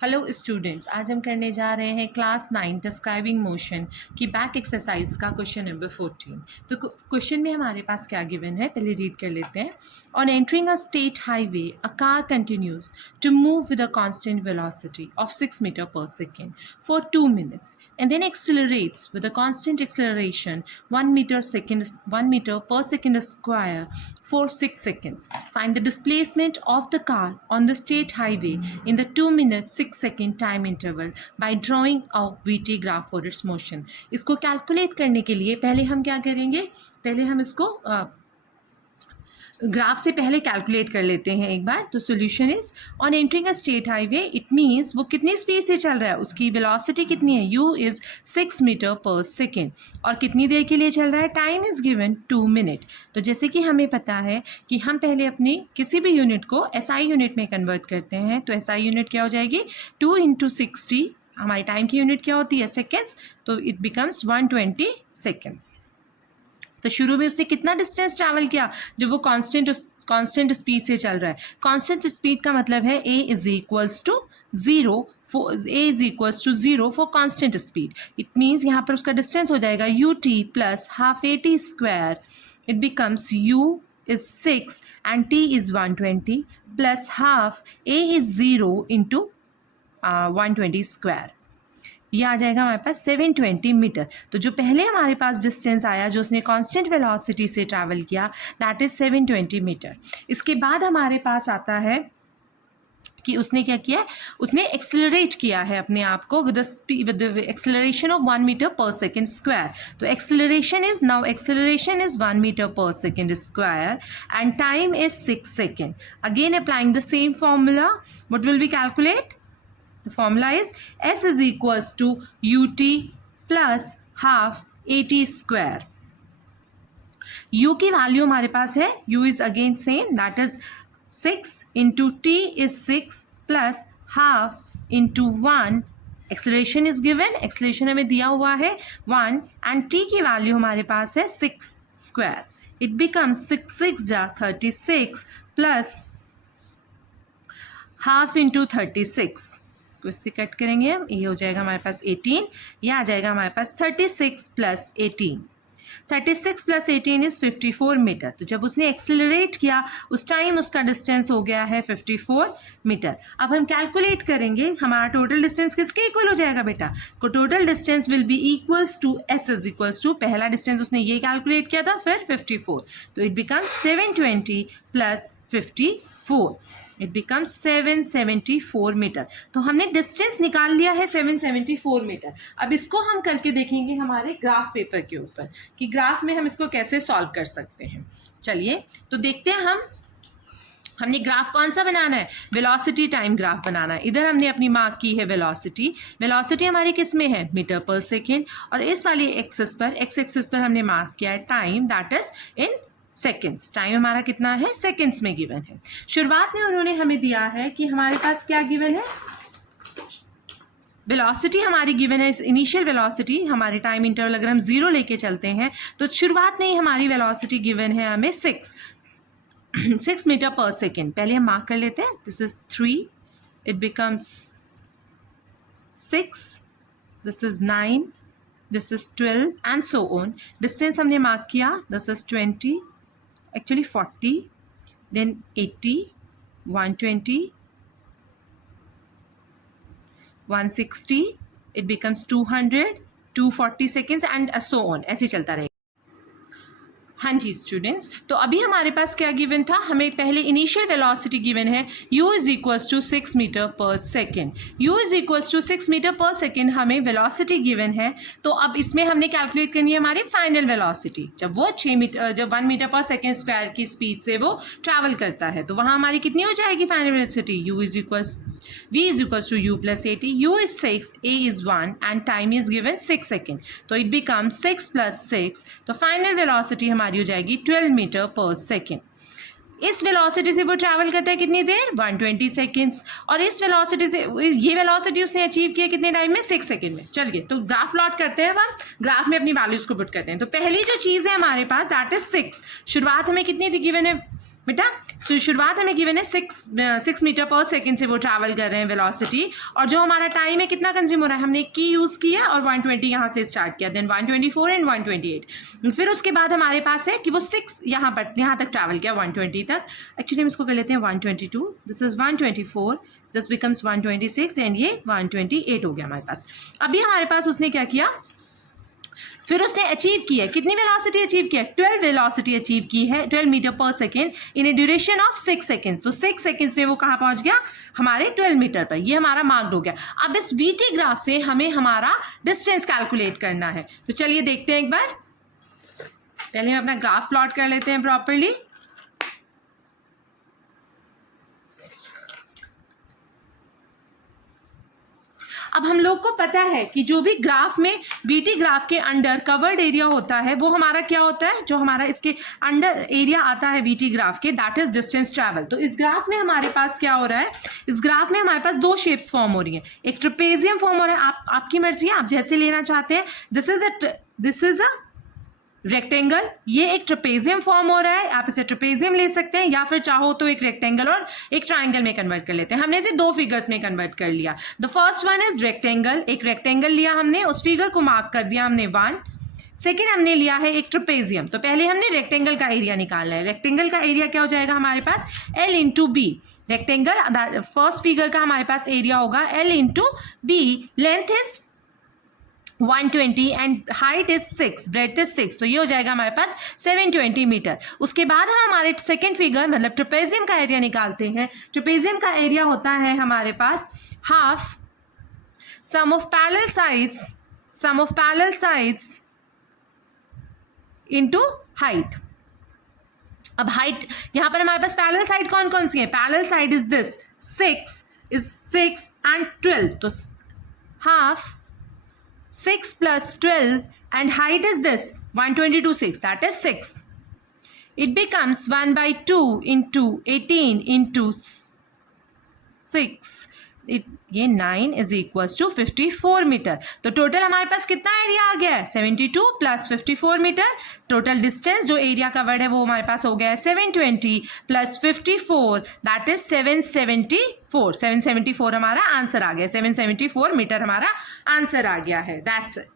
Hello students, आज हम करने जा रहे हैं क्लास 9 डिस्क्राइबिंग मोशन की बैक एक्सरसाइज का क्वेश्चन नंबर 14। तो क्वेश्चन में हमारे पास क्या गिवन है, पहले रीड कर लेते हैं। On entering a state highway a car continues to move with a constant velocity of 6 metre per second for 2 minutes and then accelerates with a constant acceleration 1 meter per second square for 6 seconds. Find the displacement of the car on the state highway in the 2 minute 6 second time interval by drawing a VT graph for its motion. इसको calculate करने के लिए पहले हम क्या करेंगे, पहले हम इसको ग्राफ से पहले कैलकुलेट कर लेते हैं एक बार। तो solution is on entering a state highway, it means वो कितनी स्पीड से चल रहा है, उसकी वेलोसिटी कितनी है, u is 6 metre per second, और कितनी देर के लिए चल रहा है, टाइम इज गिवन 2 मिनट। तो जैसे कि हमें पता है कि हम पहले अपनी किसी भी यूनिट को SI यूनिट में कन्वर्ट करते हैं, तो SI यूनिट क्या हो जाएगी, 2 × 60, हमारी टाइम की यूनिट क्या होती है, सेकेंड्स, तो इट बिकम्स 120 सेकेंड्स। तो शुरू में उसने कितना डिस्टेंस ट्रैवल किया, जब वो कांस्टेंट स्पीड से चल रहा है। कांस्टेंट स्पीड का मतलब है a is equals to 0 for constant speed. It means यहाँ पर उसका डिस्टेंस हो जाएगा ut plus half at square, it becomes u is 6 and t is 120 plus half a is 0 into 120 square, ये आ जाएगा हमारे पास 720 मीटर। तो जो पहले हमारे पास डिस्टेंस आया, जो उसने कांस्टेंट वेलोसिटी से ट्रैवल किया, दैट इज 720 मीटर। इसके बाद हमारे पास आता है कि उसने क्या किया, उसने एक्सेलरेट किया है अपने आप को with the acceleration of 1 metre per second square. तो acceleration is 1 metre per second square and time is 6 second. Again applying the same formula, what will be calculate, the formula is S is equals to ut plus half at square. u की value हमारे पास है, u is again same, that is 6 into t is 6 plus half into 1, acceleration is given, acceleration हमें दिया हुआ है 1 and t की value हमारे पास है 6 square. It becomes 6 6 जा 36 plus half into 36, इसको इससे कट करेंगे हम, ये हो जाएगा हमारे पास 18, ये आ जाएगा हमारे पास 36 प्लस 18, 36 प्लस 18 इज 54 मीटर। तो जब उसने एक्सेलरेट किया उस टाइम उसका डिस्टेंस हो गया है 54 मीटर। अब हम कैलकुलेट करेंगे हमारा टोटल डिस्टेंस किसके इक्वल हो जाएगा बेटा, को total distance will be equals to S is equals to, पहला डिस्टेंस उसने ये कैलकुलेट किया था, फिर 54, तो it becomes 720 plus 54, it becomes 774 metre. तो हमने डिस्टेंस निकाल लिया है 774 मीटर। अब इसको हम करके देखेंगे हमारे ग्राफ पेपर के ऊपर कि ग्राफ में हम इसको कैसे सॉल्व कर सकते हैं। चलिए तो देखते हैं हमने ग्राफ कौन सा बनाना है, वेलोसिटी टाइम ग्राफ बनाना है। इधर हमने अपनी मार्क की है वेलोसिटी हमारी किस में है, मीटर पर सेकेंड, और इस वाली एक्सिस पर, एक्स एक्सिस पर हमने मार्क किया है time, that is in seconds. Time हमारा कितना है, सेकेंड्स में गिवन है। शुरुआत में उन्होंने हमें दिया है कि हमारे पास क्या गिवन है, वेलोसिटी हमारी गिवन है, इनिशियल वेलोसिटी हमारे टाइम इंटरवल अगर हम 0 लेके चलते हैं तो शुरुआत में ही हमारी वेलोसिटी गिवन है हमें 6 मीटर पर सेकेंड। पहले हम मार्क कर लेते हैं, this is 3, it becomes 6, this is 9, this is 12 and so on. Distance हमने मार्क किया, this is 20, actually 40, then 80, 120, 160, it becomes 200, 240 seconds and so on, ऐसे चलता रहेगा। हाँ जी स्टूडेंट्स, तो अभी हमारे पास क्या गिवन था, हमें पहले इनिशियल वेलोसिटी गिवन है u is equals to 6 metre per second, u is equals to 6 metre per second हमें वेलोसिटी गिवन है। तो अब इसमें हमने कैलकुलेट करनी है हमारी फाइनल वेलोसिटी, जब वो 1 मीटर पर सेकेंड स्क्वायर की स्पीड से वो ट्रैवल करता है, तो वहाँ हमारी कितनी हो जाएगी final velocity, v is equals to u plus 80, u is 6, a is 1 and time is given 6 second, तो इट बिकम्स 6 प्लस 6, तो फाइनल वेलोसिटी हमारी हो जाएगी 12 मीटर पर सेकेंड। इस वेलोसिटी से वो ट्रैवल करता है कितनी देर, 120 सेकेंड्स, और इस वेलोसिटी से ये वेलोसिटी उसने अचीव किया कितने टाइम में, 6 सेकेंड में। चलिए तो ग्राफ प्लॉट करते हैं, हम ग्राफ में अपनी वैल्यूज को पुट करते हैं। तो पहली जो चीज़ है हमारे पास दैट इज 6, शुरुआत हमें कितनी दी गिवन है, बेटा शुरुआत हमें गिवन है 6 मीटर पर सेकेंड से वो ट्रैवल कर रहे हैं वेलोसिटी, और जो हमारा टाइम है कितना कंज्यूम हो रहा है, हमने एक की यूज़ किया और 120 यहाँ से स्टार्ट किया, देन 124 एंड 128। फिर उसके बाद हमारे पास है कि वो 6 यहाँ तक ट्रैवल किया 120 तक। एक्चुअली हम इसको कर लेते हैं 122, this is 124, this becomes 126 and ये 128 हो गया हमारे पास। अभी हमारे पास उसने क्या किया, फिर उसने अचीव की है, कितनी वेलोसिटी अचीव की है, 12 वेलोसिटी अचीव की है, 12 metre per second in A duration of 6 seconds. तो 6 सेकेंड्स में वो कहाँ पहुंच गया, हमारे 12 मीटर पर। ये हमारा मार्क्ड हो गया। अब इस वीटी ग्राफ से हमें हमारा डिस्टेंस कैलकुलेट करना है। तो चलिए देखते हैं एक बार। पहले हम अपना ग्राफ प्लॉट कर लेते हैं प्रॉपर्ली। अब हम लोग को पता है कि जो भी ग्राफ में बीटी ग्राफ के अंडर कवर्ड एरिया होता है वो हमारा क्या होता है, जो हमारा इसके अंडर एरिया आता है बीटी ग्राफ के, दैट इज डिस्टेंस ट्रैवल। तो इस ग्राफ में हमारे पास क्या हो रहा है, इस ग्राफ में हमारे पास दो शेप्स फॉर्म हो रही हैं। एक ट्रेपेजियम फॉर्म हो रहा है, आपकी मर्जी है, आप जैसे लेना चाहते हैं। दिस इज अ रेक्टेंगल, ये एक ट्रेपेजियम फॉर्म हो रहा है, आप इसे ट्रेपेजियम ले सकते हैं, या फिर चाहो तो एक रेक्टेंगल और एक ट्राइंगल में कन्वर्ट कर लेते हैं। हमने इसे दो फिगर्स में कन्वर्ट कर लिया। The first one is rectangle, एक रेक्टेंगल लिया हमने, उस फिगर को मार्क कर दिया हमने 1। सेकेंड हमने लिया है एक ट्रेपेजियम। तो पहले हमने रेक्टेंगल का एरिया निकालना है। रेक्टेंगल का एरिया क्या हो जाएगा हमारे पास, L into B. Rectangle first figure का हमारे पास एरिया होगा L into B. Length is 120 and height is 6, breadth is 6, तो ये हो जाएगा हमारे पास 720 मीटर। उसके बाद हम हमारे सेकेंड फिगर मतलब ट्रेपेजियम का एरिया निकालते हैं। ट्रेपेजियम का एरिया होता है हमारे पास half sum of parallel sides into height. अब हाइट यहां पर हमारे पास पैरेलल साइड कौन कौन सी है, parallel side is this 6 and 12, तो half 6 plus 12 and height is this 120 to 6, that is 6. It becomes 1/2 into 18 into 6. ये 9 is equals to 54 मीटर। तो टोटल हमारे पास कितना एरिया आ गया है, 72 प्लस 54 मीटर। टोटल डिस्टेंस जो एरिया कवर्ड है वो हमारे पास हो गया है 720 प्लस 54, दैट इज 774। 774 हमारा आंसर आ गया, 774 मीटर हमारा आंसर आ गया है। That's it.